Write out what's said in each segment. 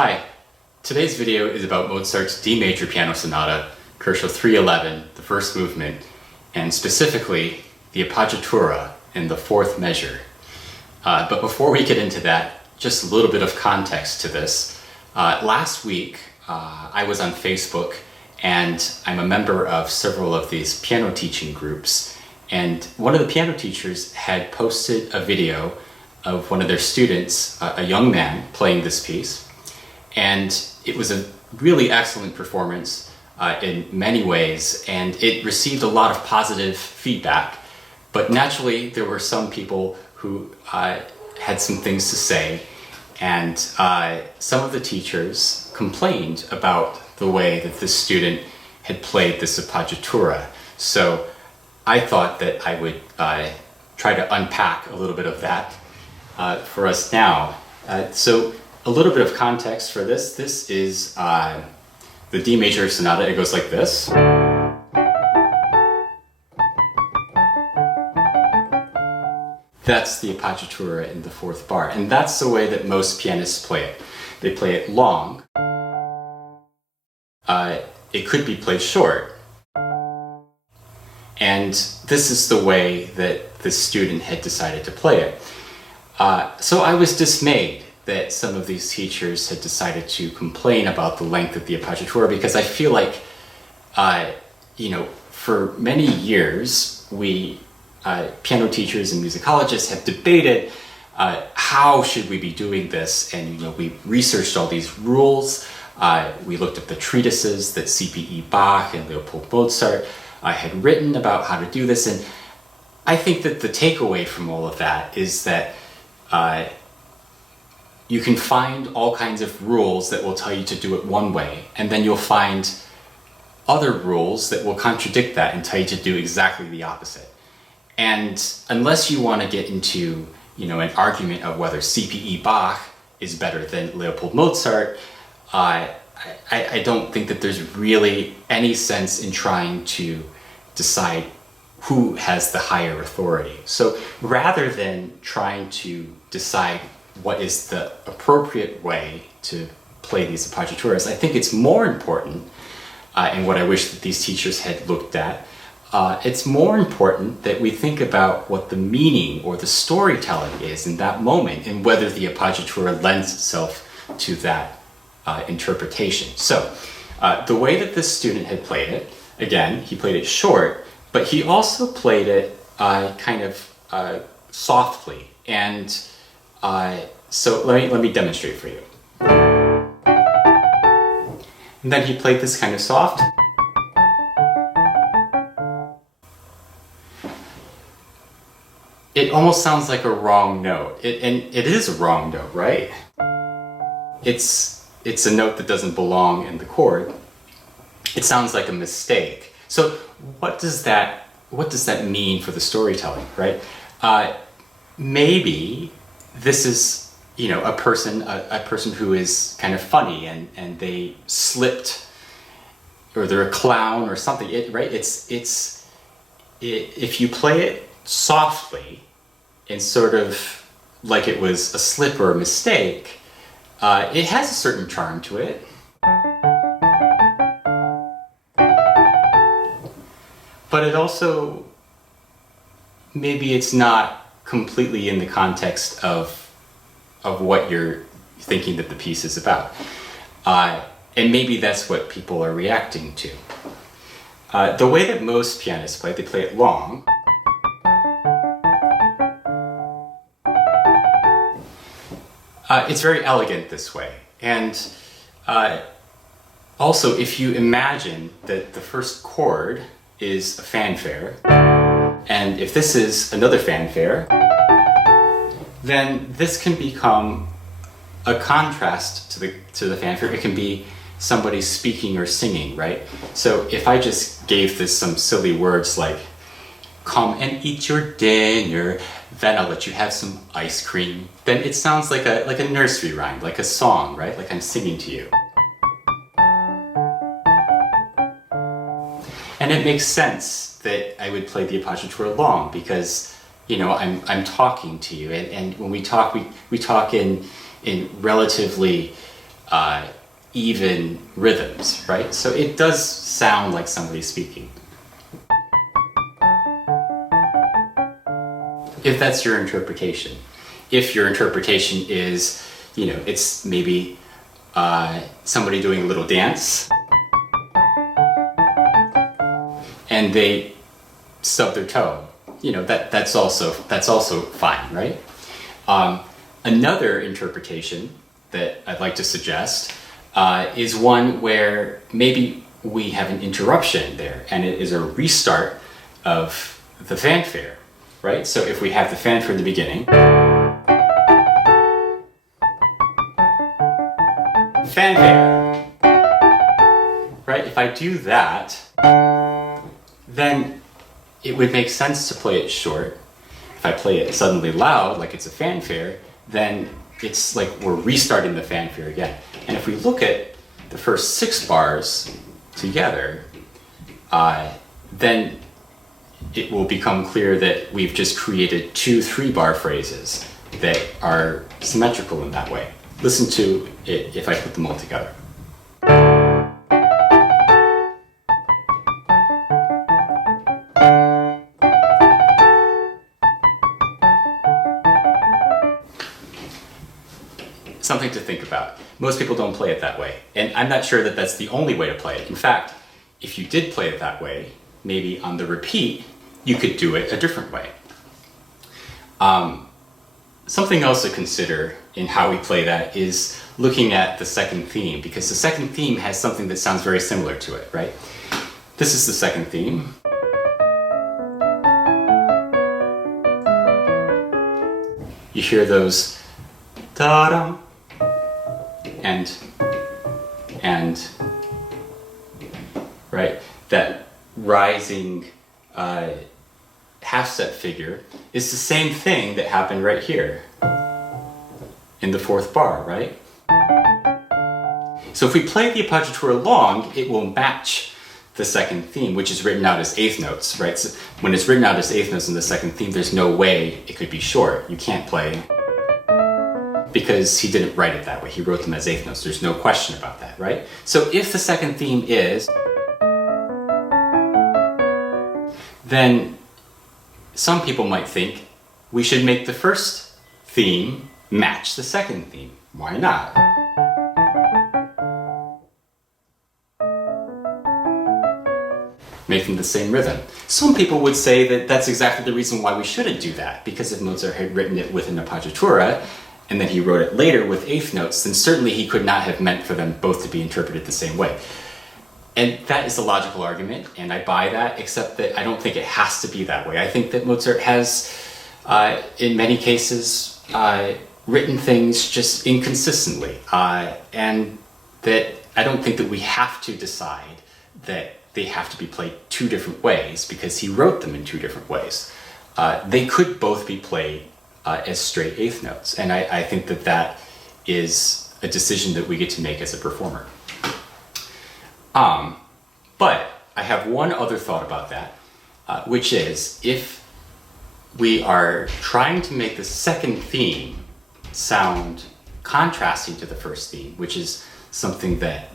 Hi, today's video is about Mozart's D Major Piano Sonata, Concerto 311, the first movement, and specifically the appoggiatura in the fourth measure. But before we get into that, just a little bit of context to this. Last week, I was on Facebook, and I'm a member of several of these piano teaching groups, and one of the piano teachers had posted a video of one of their students, a young man, playing this piece. And it was a really excellent performance in many ways, and it received a lot of positive feedback. But naturally, there were some people who had some things to say, and some of the teachers complained about the way that this student had played this appoggiatura. So I thought that I would try to unpack a little bit of that for us now. So a little bit of context for this. This is the D Major Sonata. It goes like this. That's the appoggiatura in the fourth bar, and that's the way that most pianists play it. They play it long. It could be played short. And this is the way that the student had decided to play it. So I was dismayed that some of these teachers had decided to complain about the length of the appoggiatura, because I feel like, for many years, we piano teachers and musicologists have debated how should we be doing this, and we researched all these rules. We looked at the treatises that C.P.E. Bach and Leopold Mozart had written about how to do this, and I think that the takeaway from all of that is that you can find all kinds of rules that will tell you to do it one way, and then you'll find other rules that will contradict that and tell you to do exactly the opposite. And unless you want to get into, an argument of whether C.P.E. Bach is better than Leopold Mozart, I don't think that there's really any sense in trying to decide who has the higher authority. So rather than trying to decide what is the appropriate way to play these appoggiaturas, I think it's more important, and what I wish that these teachers had looked at, it's more important that we think about what the meaning or the storytelling is in that moment, and whether the appoggiatura lends itself to that interpretation. So the way that this student had played it, again, he played it short, but he also played it kind of softly. And so let me demonstrate for you. And then he played this kind of soft. It almost sounds like a wrong note. And it is a wrong note, right? It's a note that doesn't belong in the chord. It sounds like a mistake. So what does that mean for the storytelling, right? Maybe this is a person who is kind of funny, and they slipped, or they're a clown or something, right? If you play it softly and sort of like it was a slip or a mistake, it has a certain charm to it. But it also, maybe it's not completely in the context of what you're thinking that the piece is about. And maybe that's what people are reacting to. The way that most pianists play, they play it long. It's very elegant this way. And also, if you imagine that the first chord is a fanfare, and if this is another fanfare, then this can become a contrast to the fanfare. It can be somebody speaking or singing, right? So if I just gave this some silly words like, "Come and eat your dinner, then I'll let you have some ice cream," then it sounds like a nursery rhyme, like a song, right? Like I'm singing to you. And it makes sense that I would play the appoggiatura long, because I'm talking to you, and when we talk in relatively even rhythms, right? So it does sound like somebody speaking. If that's your interpretation. If your interpretation is, it's maybe somebody doing a little dance and they stub their toe, that's also fine, right? Another interpretation that I'd like to suggest is one where maybe we have an interruption there and it is a restart of the fanfare, right? So if we have the fanfare in the beginning, fanfare, right? If I do that, then it would make sense to play it short. If I play it suddenly loud, like it's a fanfare, then it's like we're restarting the fanfare again. And if we look at the first 6 bars together, then it will become clear that we've just created 2 3-bar phrases that are symmetrical in that way. Listen to it if I put them all together. Something to think about. Most people don't play it that way, and I'm not sure that that's the only way to play it. In fact, if you did play it that way, maybe on the repeat, you could do it a different way. Something else to consider in how we play that is looking at the second theme, because the second theme has something that sounds very similar to it, right? This is the second theme. You hear those da-dum and right, that rising half-step figure is the same thing that happened right here in the 4th bar, right? So if we play the appoggiatura long, it will match the second theme, which is written out as 8th notes, right? So when it's written out as 8th notes in the second theme, there's no way it could be short. You can't play, because he didn't write it that way. He wrote them as 8th notes. There's no question about that, right? So if the second theme is, then some people might think we should make the first theme match the second theme. Why not? Make them the same rhythm. Some people would say that that's exactly the reason why we shouldn't do that, because if Mozart had written it with an appoggiatura, and then he wrote it later with 8th notes, then certainly he could not have meant for them both to be interpreted the same way. And that is a logical argument, and I buy that, except that I don't think it has to be that way. I think that Mozart has, in many cases, written things just inconsistently, and that I don't think that we have to decide that they have to be played 2 different ways, because he wrote them in 2 different ways. They could both be played as straight 8th notes, and I think that that is a decision that we get to make as a performer. But I have one other thought about that, which is if we are trying to make the second theme sound contrasting to the first theme, which is something that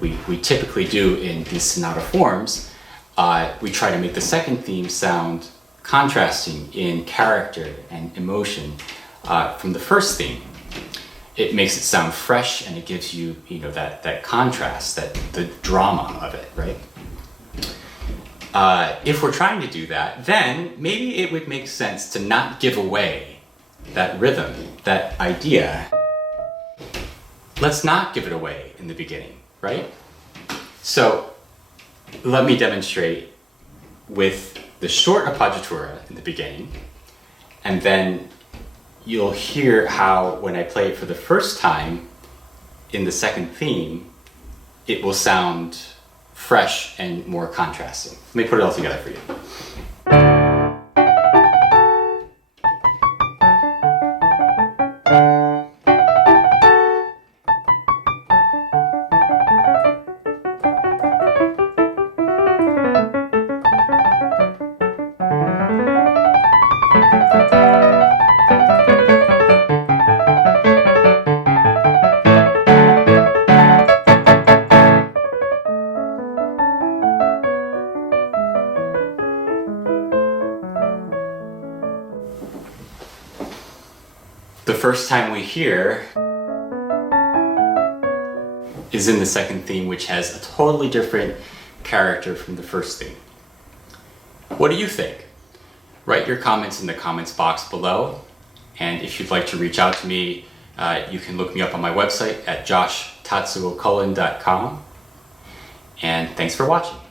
we typically do in these sonata forms, we try to make the second theme sound contrasting in character and emotion from the first theme. It makes it sound fresh, and it gives you, that contrast, the drama of it, right? If we're trying to do that, then maybe it would make sense to not give away that rhythm, that idea. Let's not give it away in the beginning, right? So let me demonstrate with the short appoggiatura in the beginning, and then you'll hear how when I play it for the first time in the second theme, it will sound fresh and more contrasting. Let me put it all together for you. The first time we hear is in the second theme, which has a totally different character from the first theme. What do you think? Write your comments in the comments box below, and if you'd like to reach out to me, you can look me up on my website at joshtatsuocullen.com, and thanks for watching.